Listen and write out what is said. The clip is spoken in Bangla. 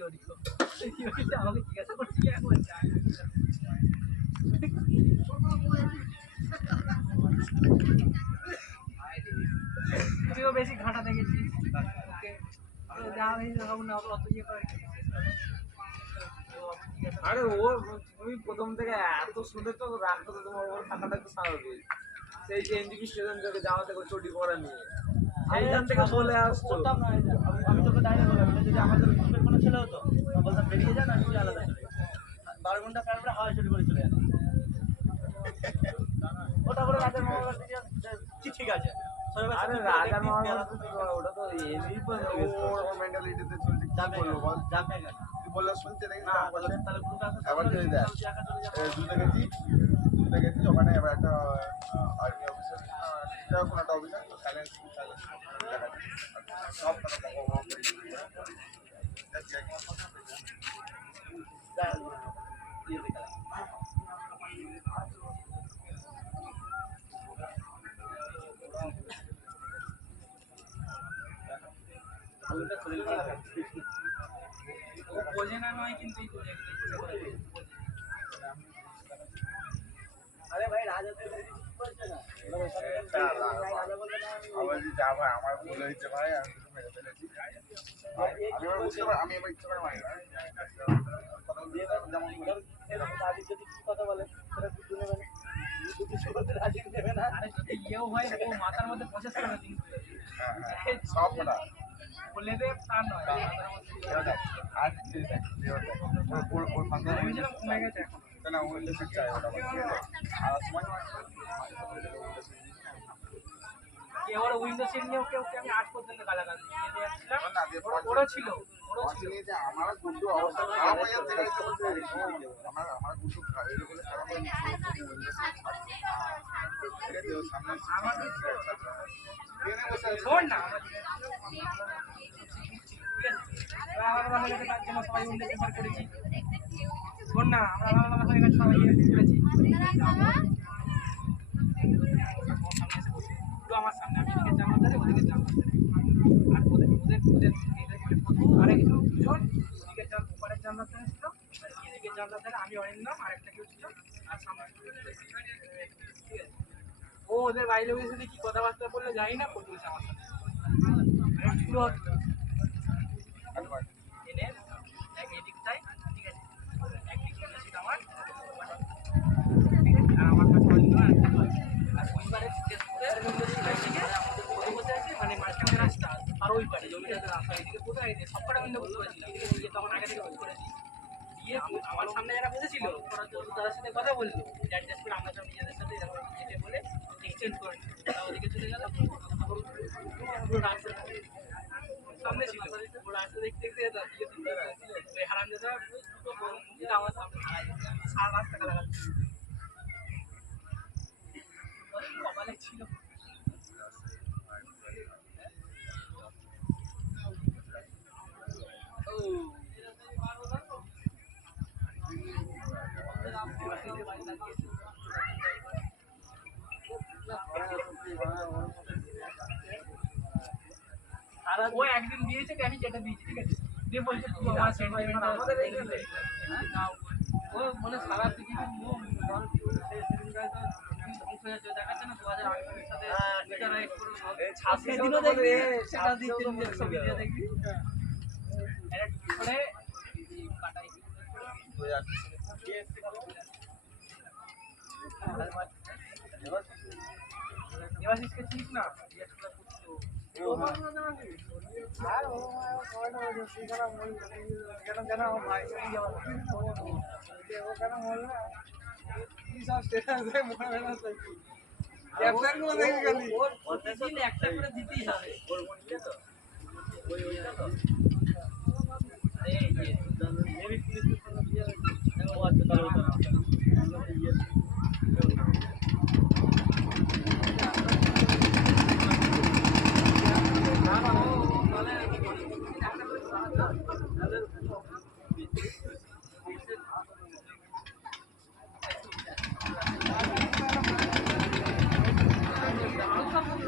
আমাকে জিজ্ঞাসা করছি এখন তুইও বেশি ঘাটা দেখেছিস যা অত ইয়ে করে আরে ও তুমি প্রথম থেকে এত শুনে তো রাখতো তো তোমার ওর থাকাটা একটু স্বাভাবিক। সেই যে এনজিপি স্টেশন থেকে যাওয়া থেকে চটি পড়া নিয়ে এইখান থেকে বলে আসতো। আমি তোকে ডাইরেক্ট বললাম যদি আমাদের গ্রুপের কোনো ছেলে হতো বলতাম বেরিয়ে যান আমি আলাদা চলে 12 ঘন্টা প্যান করে হাওয়া চুরি করে চলে যান ওটা করে রাজার মামার কি ঠিক আছে আরে রাজার মামার ওটা তো এমনি ওর মেন্টালিটিতে চলছে কি বলবো বল যাবে কেন তুই বললে শুনতে নাকি না তাহলে গ্রুপে আসা এবার তুই দেখ দুটো গেছি ওখানে এবার একটা আর্মি অফিসার কোনো একটা অফিসার সাইলেন্স সব বোঝে না নয় কিন্তু আরে ভাই রাজা তো বলছে না যাবো আমার ভুল হয়েছে ভাই আমি মেরে ফেলেছি আমি এবার বুঝতে পারি আমি এবার ইচ্ছে করে মারি না যেমন রাজি যদি কথা বলে সেটা কিছু নেবে না যদি শুরুতে রাজি নেবে না আরে যদি ইয়েও হয় ও মাথার মধ্যে প্রসেস করে দিন সব কটা বলে দে তার নয় আর ওর ফান্ডা ভেবেছিলাম কমে গেছে এখন না উইন্ডো সিট চাই ওটা আর সময় কেউ উইন্ডো সিট নিয়েও কেউ আমি 8 পর্যন্ত গালাগালি দিয়ে যাচ্ছিলাম ওরা ছিল যে আমার গুড্ডু অবস্থা খারাপ হয়ে যাচ্ছে আমার গুড্ডু খারাপ বলে খারাপ হয়ে যাচ্ছে শোন না আলাদা হয়ে গেছে তার জন্য সবাই উইন্ডো প্রেফার করেছি শোন না আমরা আলাদা হয়ে গেছে সবাই করেছি আমার সামনে আমি এদিকে জানলার ধারে ওদিকে জানলার ধারে আর ওদের আরেক দুজন ওদিকে উপরের জানলার ধারে ছিল এদিকে জানলার ধারে আমি অরিন্দম আর একটা কেউ ছিল আর সামনে ও ওদের বাইরে বসে কি কথাবার্তা বললে যাই না করতে আমার সাথে পুরো এনে এদিকটাই ঠিক আছে একদিক ছিল আমার আর আমার কাছে আর ওই পারে বসে আছে মানে মাঝখানে রাস্তা আর ওই পারে জমিটাতে রাস্তা এদিকে কোথায় সবকটা মিলে বসে করেছিল এদিকে তখন আগে থেকে বসে করেছি দিয়ে আমার সামনে যারা বসেছিল ওরা তাদের সাথে কথা বললো অ্যাডজাস্ট করে আমরা সব নিজেদের সাথে এরকম যেতে বলে এক্সচেঞ্জ করে তারা ওদিকে চলে গেল পুরো রাস্তা সামনে ছিল পুরো রাস্তা দেখতে দেখতে ওই হারামজাদা আমার সামনে সারা রাস্তা গালাগালি কপালে ছিল ও একদিন দিয়েছে আমি যেটা দিয়েছি ঠিক আছে দিয়ে বলছে আমার সেন্টিমেন্ট আমাদের এইখানে ও মানে সারা পৃথিবীর দেখাচ্ছে না 2008 সাথে সেদিনও দেখবি সেটা দিচ্ছে ছবি দিয়ে দেখবি এটা কাটাই এবার চিনিস না আর ও কেন ভাই ও কেন বল না কি সব স্টেটাসে মনে হয় না ক্যাপ্টেন গুলো দেখি খালি ওর প্রতিদিন একটা করে দিতেই হবে ওর মনে তো ওইটা তো এই মেবি পুলিশ কোনো দিয়ে ও আচ্ছা তাহলে